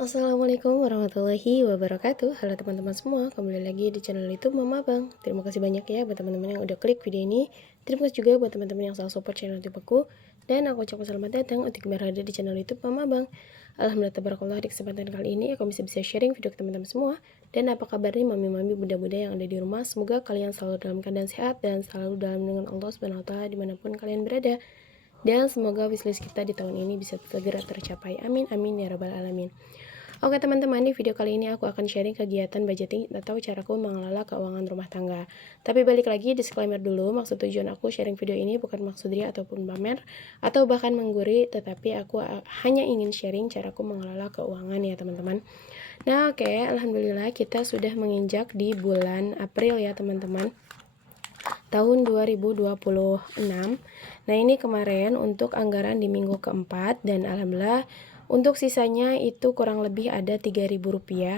Assalamualaikum warahmatullahi wabarakatuh. Halo teman-teman semua, kembali lagi di channel YouTube Mama Bang. Terima kasih banyak ya buat teman-teman yang udah klik video ini. Terima kasih juga buat teman-teman yang selalu support channel YouTube aku. Dan aku ucapkan selamat datang untuk berada di channel YouTube Mama Bang. Alhamdulillah tabarakallah, di kesempatan kali ini aku bisa sharing video ke teman-teman semua. Dan apa kabar nih mami-mami bunda-bunda yang ada di rumah? Semoga kalian selalu dalam keadaan sehat dan selalu dalam lindungan Allah Subhanahu wa taala dimanapun kalian berada. Dan semoga wishlist kita di tahun ini bisa segera tercapai. Amin amin ya rabbal alamin. Oke teman-teman, di video kali ini aku akan sharing kegiatan budgeting atau caraku mengelola keuangan rumah tangga. Tapi balik lagi, disclaimer dulu, maksud tujuan aku sharing video ini bukan maksud ria ataupun pamer atau bahkan menggurui, tetapi aku hanya ingin sharing caraku mengelola keuangan ya teman-teman. Nah oke, alhamdulillah kita sudah menginjak di bulan April ya teman-teman, tahun 2026. Nah ini kemarin untuk anggaran di minggu keempat, dan alhamdulillah untuk sisanya itu kurang lebih ada Rp3.000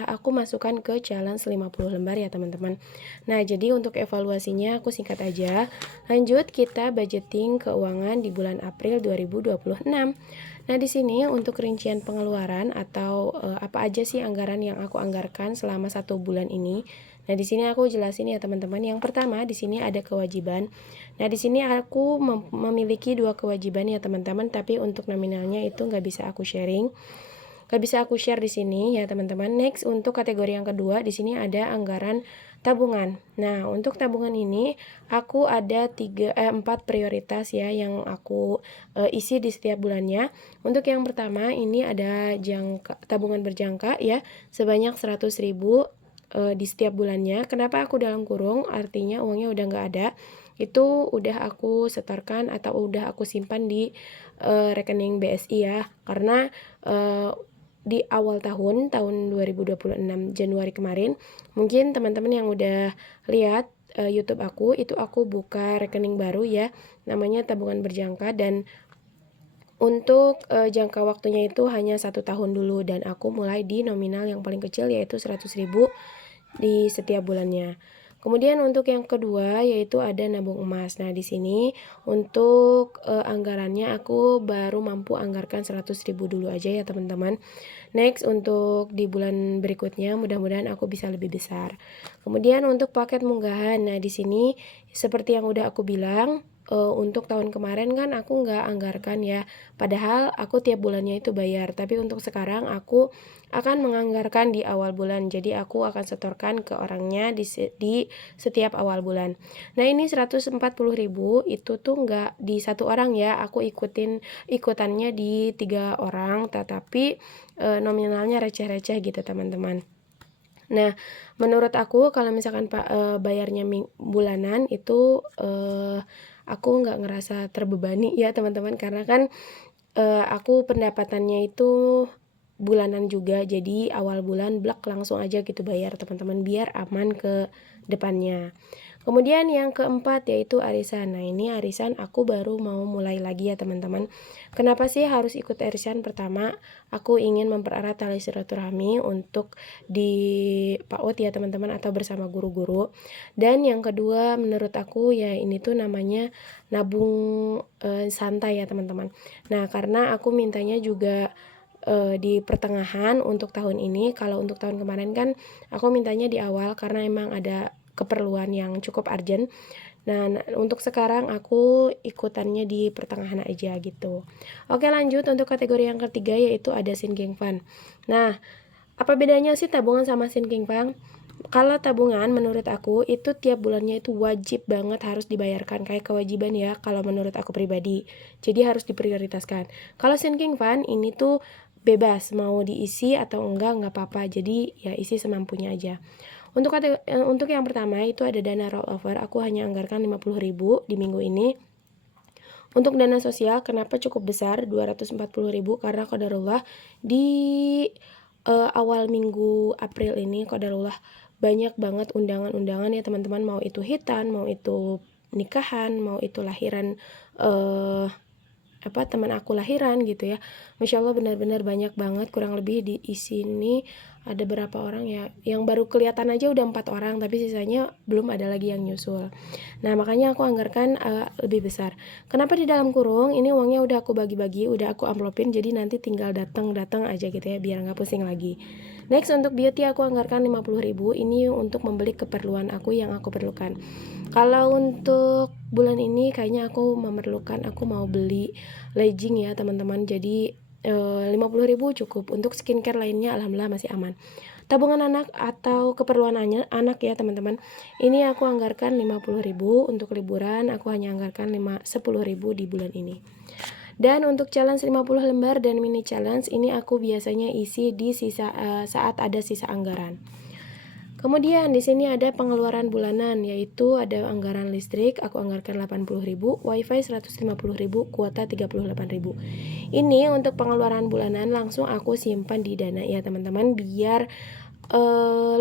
aku masukkan ke challenge 50 lembar ya teman-teman. Nah jadi untuk evaluasinya aku singkat aja. Lanjut kita budgeting keuangan di bulan April 2026. Nah di sini untuk rincian pengeluaran atau apa aja sih anggaran yang aku anggarkan selama 1 bulan ini. Nah, di sini aku jelasin ya teman-teman. Yang pertama, di sini ada kewajiban. Nah, di sini aku memiliki 2 kewajiban ya teman-teman, tapi untuk nominalnya itu nggak bisa aku sharing. Nggak bisa aku share di sini ya teman-teman. Next, untuk kategori yang kedua, di sini ada anggaran tabungan. Nah, untuk tabungan ini aku ada 4 prioritas ya yang aku isi di setiap bulannya. Untuk yang pertama ini ada tabungan berjangka ya sebanyak 100.000 di setiap bulannya. Kenapa aku dalam kurung? Artinya uangnya udah nggak ada. Itu udah aku setorkan atau udah aku simpan di rekening BSI ya. Karena di awal tahun 2026 Januari kemarin, mungkin teman-teman yang udah lihat YouTube aku, itu aku buka rekening baru ya, namanya tabungan berjangka, dan untuk jangka waktunya itu hanya 1 tahun dulu, dan aku mulai di nominal yang paling kecil yaitu 100.000 di setiap bulannya. Kemudian untuk yang kedua yaitu ada nabung emas. Nah, di sini untuk anggarannya aku baru mampu anggarkan 100.000 dulu aja ya teman-teman. Next, untuk di bulan berikutnya mudah-mudahan aku bisa lebih besar. Kemudian untuk paket munggahan. Nah, di sini seperti yang udah aku bilang, untuk tahun kemarin kan aku nggak anggarkan ya, padahal aku tiap bulannya itu bayar. Tapi untuk sekarang aku akan menganggarkan di awal bulan, jadi aku akan setorkan ke orangnya di setiap awal bulan. Nah ini 140.000 itu tuh nggak di satu orang ya, aku ikutannya di 3 orang, tetapi nominalnya receh-receh gitu teman-teman. Nah, menurut aku kalau misalkan bayarnya bulanan itu aku nggak ngerasa terbebani ya teman-teman, karena kan aku pendapatannya itu bulanan juga, jadi awal bulan blak langsung aja gitu bayar teman-teman biar aman ke depannya. Kemudian yang keempat yaitu arisan. Nah ini arisan aku baru mau mulai lagi ya teman-teman. Kenapa sih harus ikut arisan? Pertama, aku ingin mempererat tali silaturahmi untuk di PAUD ya teman-teman, atau bersama guru-guru. Dan yang kedua menurut aku ya ini tuh namanya nabung santai ya teman-teman. Nah karena aku mintanya juga di pertengahan untuk tahun ini. Kalau untuk tahun kemarin kan aku mintanya di awal karena emang ada keperluan yang cukup urgent. Nah, untuk sekarang aku ikutannya di pertengahan aja gitu. Oke, lanjut untuk kategori yang ketiga yaitu ada sinking fund. Nah, apa bedanya sih tabungan sama sinking fund? Kalau tabungan menurut aku itu tiap bulannya itu wajib banget harus dibayarkan, kayak kewajiban ya kalau menurut aku pribadi. Jadi harus diprioritaskan. Kalau sinking fund ini tuh bebas mau diisi atau enggak apa-apa. Jadi ya isi semampunya aja. Untuk yang pertama itu ada dana rollover, aku hanya anggarkan 50.000 di minggu ini. Untuk dana sosial kenapa cukup besar 240.000, karena qadarullah di awal minggu April ini qadarullah banyak banget undangan-undangan ya teman-teman, mau itu hitan, mau itu nikahan, mau itu lahiran teman aku lahiran gitu ya. Masya Allah benar-benar banyak banget, kurang lebih di sini ada berapa orang ya, yang baru kelihatan aja udah 4 orang, tapi sisanya belum ada lagi yang nyusul. Nah makanya aku anggarkan lebih besar. Kenapa di dalam kurung? Ini uangnya udah aku bagi-bagi, udah aku amplopin, jadi nanti tinggal datang aja gitu ya, biar nggak pusing lagi. Next, untuk beauty aku anggarkan 50.000. Ini untuk membeli keperluan aku yang aku perlukan. Kalau untuk bulan ini kayaknya aku mau beli legging ya teman-teman. Jadi 50.000 cukup. Untuk skincare lainnya alhamdulillah masih aman. Tabungan anak atau keperluan anak ya teman-teman, ini aku anggarkan 50.000. Untuk liburan aku hanya anggarkan 10.000 di bulan ini. Dan untuk challenge 50 lembar dan mini challenge ini aku biasanya isi di saat ada sisa anggaran. Kemudian di sini ada pengeluaran bulanan, yaitu ada anggaran listrik, aku anggarkan 80.000, wifi 150.000, kuota 38.000. Ini untuk pengeluaran bulanan langsung aku simpan di Dana ya teman-teman, biar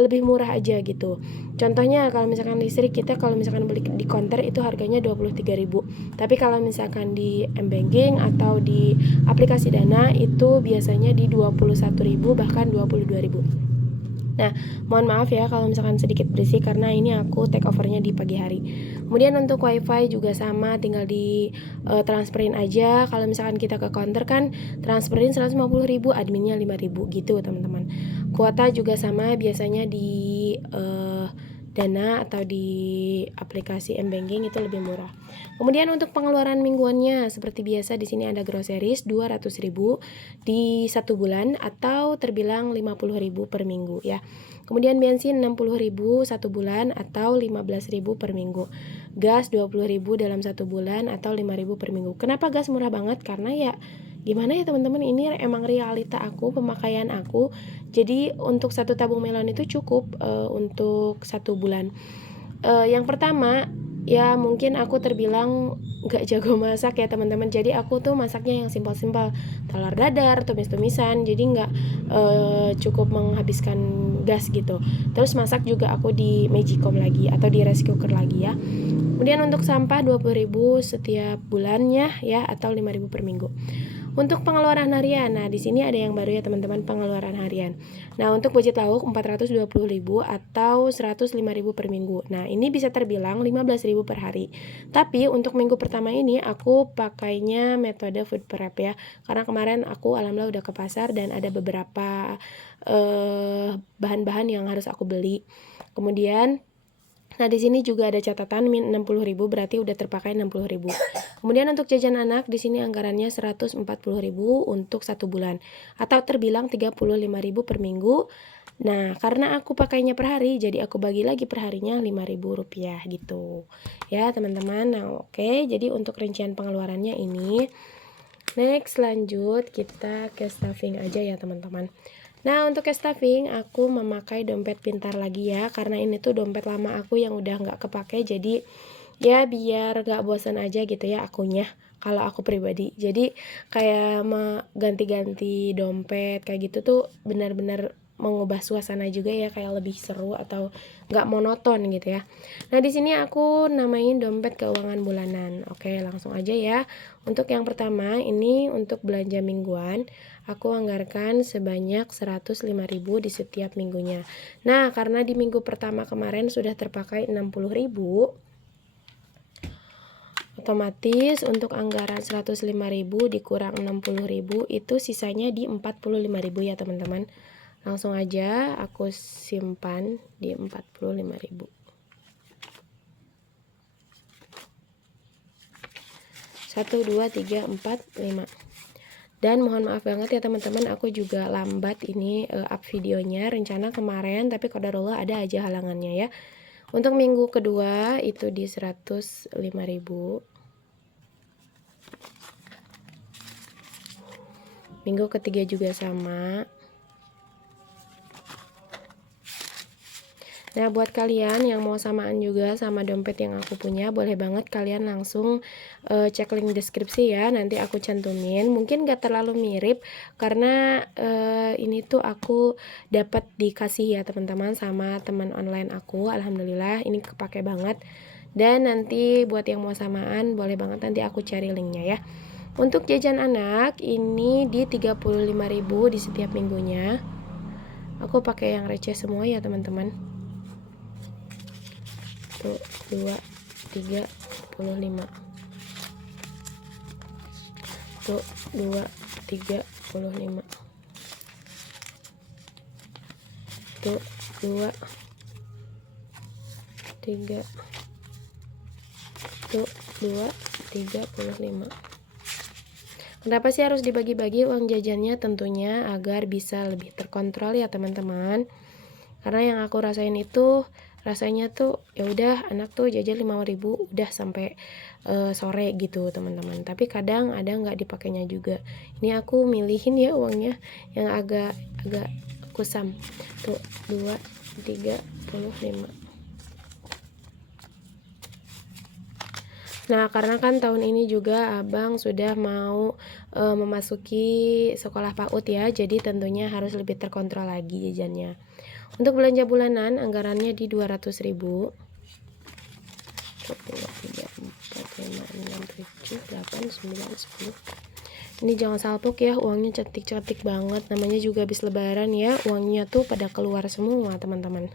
lebih murah aja gitu. Contohnya kalau misalkan listrik kita kalau misalkan beli di konter itu harganya 23.000. Tapi kalau misalkan di M-Banking atau di aplikasi Dana itu biasanya di 21.000 bahkan 22.000. Nah, mohon maaf ya kalau misalkan sedikit berisik karena ini aku take overnya di pagi hari. Kemudian untuk wifi juga sama, tinggal di transferin aja. Kalau misalkan kita ke counter kan transferin 150.000, adminnya 5.000 gitu teman-teman. Kuota juga sama, biasanya di Dana atau di aplikasi M-Banking itu lebih murah. Kemudian untuk pengeluaran mingguannya seperti biasa di sini ada groceries 200.000 di 1 bulan atau terbilang 50.000 per minggu ya. Kemudian bensin 60.000 1 bulan atau 15.000 per minggu. Gas 20.000 dalam 1 bulan atau 5.000 per minggu. Kenapa gas murah banget? Karena ya gimana ya teman-teman, ini emang realita aku, pemakaian aku. Jadi untuk 1 tabung melon itu cukup untuk 1 bulan. Yang pertama ya mungkin aku terbilang gak jago masak ya teman-teman. Jadi aku tuh masaknya yang simpel-simpel, telur dadar, tumis-tumisan. Jadi gak cukup menghabiskan gas gitu. Terus masak juga aku di Magicom lagi atau di rice cooker lagi ya. Kemudian untuk sampah 20.000 setiap bulannya ya, atau 5.000 per minggu. Untuk pengeluaran harian, nah di sini ada yang baru ya teman-teman, pengeluaran harian. Nah untuk budget lauk 420.000 atau 105.000 per minggu. Nah ini bisa terbilang 15.000 per hari. Tapi untuk minggu pertama ini aku pakainya metode food prep ya. Karena kemarin aku alhamdulillah udah ke pasar dan ada beberapa bahan-bahan yang harus aku beli. Kemudian nah di sini juga ada catatan min 60.000 berarti udah terpakai 60.000. Kemudian untuk jajan anak di sini anggarannya 140.000 untuk 1 bulan atau terbilang 35.000 per minggu. Nah, karena aku pakainya per hari jadi aku bagi lagi per harinya 5.000 rupiah gitu. Ya, teman-teman. Nah, oke. Jadi untuk rincian pengeluarannya ini. Next, lanjut kita ke stuffing aja ya, teman-teman. Nah untuk cash stuffing aku memakai dompet pintar lagi ya, karena ini tuh dompet lama aku yang udah nggak kepake, jadi ya biar nggak bosan aja gitu ya akunya kalau aku pribadi. Jadi kayak ganti-ganti dompet kayak gitu tuh benar-benar mengubah suasana juga ya, kayak lebih seru atau nggak monoton gitu ya. Nah di sini aku namain dompet keuangan bulanan. Oke langsung aja ya. Untuk yang pertama ini untuk belanja mingguan. Aku anggarkan sebanyak 105.000 di setiap minggunya. Nah, karena di minggu pertama kemarin sudah terpakai 60.000, otomatis untuk anggaran 105.000 dikurang 60.000 itu sisanya di 45.000 ya teman-teman. Langsung aja aku simpan di 45.000. 1, 2, 3, 4, 5. Dan mohon maaf banget ya teman-teman, aku juga lambat ini up videonya. Rencana kemarin tapi qadarullah ada aja halangannya ya. Untuk minggu kedua itu di 105.000. Minggu ketiga juga sama. Nah buat kalian yang mau samaan juga sama dompet yang aku punya, boleh banget kalian langsung cek link deskripsi ya, nanti aku cantumin. Mungkin gak terlalu mirip karena ini tuh aku dapat dikasih ya teman-teman sama teman online aku, alhamdulillah ini kepake banget. Dan nanti buat yang mau samaan boleh banget nanti aku cari linknya ya. Untuk jajan anak ini di 35.000 di setiap minggunya. Aku pakai yang receh semua ya teman-teman. Tuh 2, 3, 25. Tuh 2, 3, 25. Tuh 2, 3. Tuh 2, 35. Kenapa sih harus dibagi-bagi uang jajannya? Tentunya agar bisa lebih terkontrol ya teman-teman. Karena yang aku rasain itu rasanya tuh ya udah anak tuh jajan 5.000 udah sampai sore gitu teman-teman. Tapi kadang ada nggak dipakainya juga. Ini aku milihin ya uangnya yang agak kusam. Tuh 2, 35. Nah, karena kan tahun ini juga abang sudah mau memasuki sekolah PAUD ya, jadi tentunya harus lebih terkontrol lagi jajannya. Untuk belanja bulanan, anggarannya di 200.000. 1, 2, 3, 4, 5, 6, 7, 8, 9, 10. Ini jangan salpuk ya, uangnya cantik-cantik banget. Namanya juga habis lebaran ya, uangnya tuh pada keluar semua teman-teman.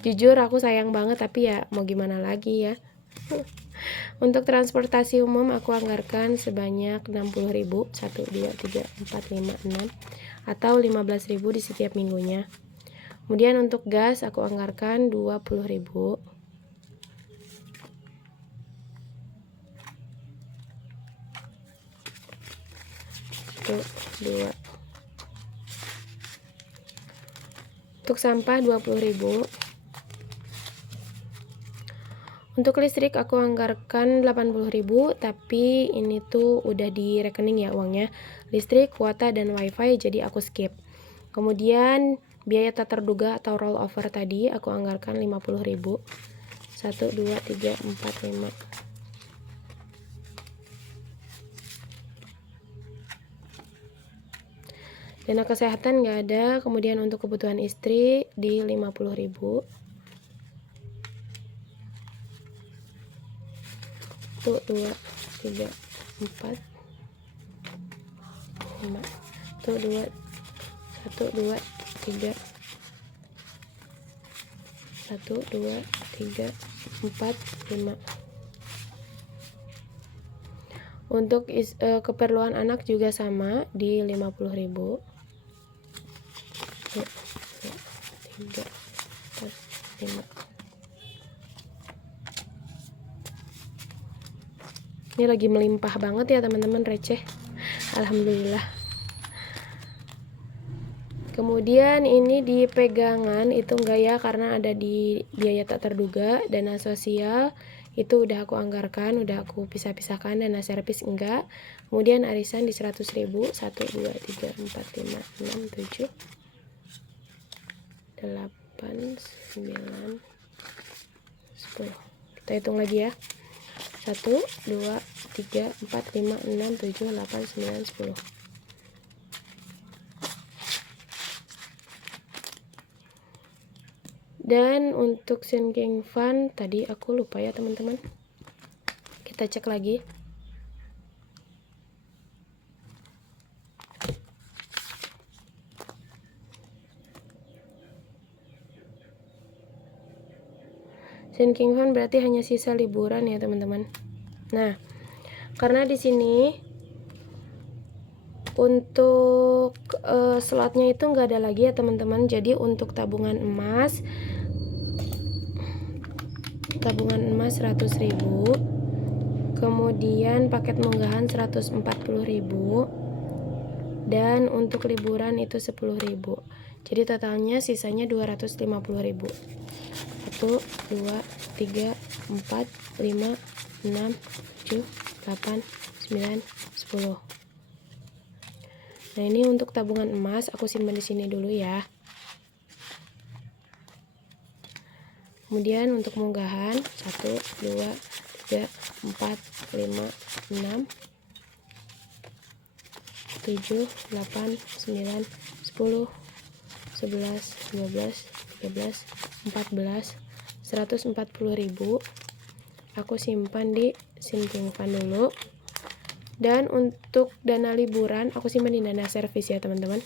Jujur aku sayang banget, tapi ya mau gimana lagi ya. Untuk transportasi umum aku anggarkan sebanyak 60.000, 1, 2, 3, 4, 5, 6, atau 15.000 di setiap minggunya. Kemudian untuk gas aku anggarkan 20.000. Satu, 2. Untuk sampah 20.000. Untuk listrik aku anggarkan 80.000, tapi ini tuh udah di rekening ya uangnya. Listrik, kuota, dan wifi jadi aku skip. Kemudian biaya tak terduga atau rollover tadi aku anggarkan 50.000. 1, 2, 3, 4, 5. Dana kesehatan nggak ada. Kemudian untuk kebutuhan istri di 50.000. Tuh 2, 3, 4, 5. Tuh 2, 1, 2, 3. 1, 2, 3, 4, 5. Untuk keperluan anak juga sama di 50.000. 1, 2, 3, 4, 5. Ini lagi melimpah banget ya teman-teman, receh. Alhamdulillah. Kemudian ini di pegangan itu enggak ya, karena ada di biaya tak terduga. Dana sosial itu udah aku anggarkan, udah aku pisah-pisahkan. Dana servis enggak. Kemudian arisan di 100.000. 1, 2, 3, 4, 5, 6, 7, 8, 9, 10. Kita hitung lagi ya. 1, 2, 3, 4, 5, 6, 7, 8, 9, 10. Dan untuk sinking fund tadi aku lupa ya teman-teman. Kita cek lagi. Sinking fund berarti hanya sisa liburan ya teman-teman. Nah, karena di sini untuk slotnya itu nggak ada lagi ya teman-teman. Jadi untuk tabungan emas 100.000, kemudian paket munggahan 140.000, dan untuk liburan itu 10.000. Jadi totalnya sisanya 250.000. 1, 2, 3, 4, 5, 6, 7, 8, 9, 10. Nah, ini untuk tabungan emas aku simpan di sini dulu ya. Kemudian untuk munggahan 1, 2, 3, 4, 5, 6, 7, 8, 9, 10, 11, 12, 13, 14, 140.000 aku simpan di sinking fund dulu. Dan untuk dana liburan aku simpan di dana servis ya teman-teman.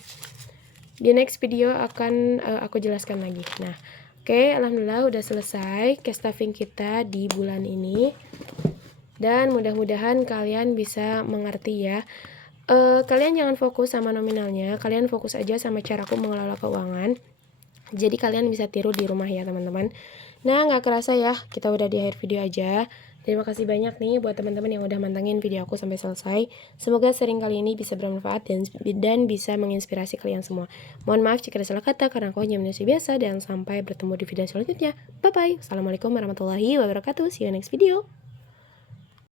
di next video akan aku jelaskan lagi. Nah, oke, alhamdulillah udah selesai case stuffing kita di bulan ini. Dan mudah-mudahan kalian bisa mengerti ya. Kalian jangan fokus sama nominalnya, kalian fokus aja sama caraku mengelola keuangan. Jadi kalian bisa tiru di rumah ya teman-teman. Nah, nggak kerasa ya, kita udah di akhir video aja. Terima kasih banyak nih buat teman-teman yang udah mantengin video aku sampai selesai. Semoga sharing kali ini bisa bermanfaat dan bisa menginspirasi kalian semua. Mohon maaf jika ada salah kata karena aku hanya manusia biasa, dan sampai bertemu di video selanjutnya. Bye-bye. Assalamualaikum warahmatullahi wabarakatuh. See you next video.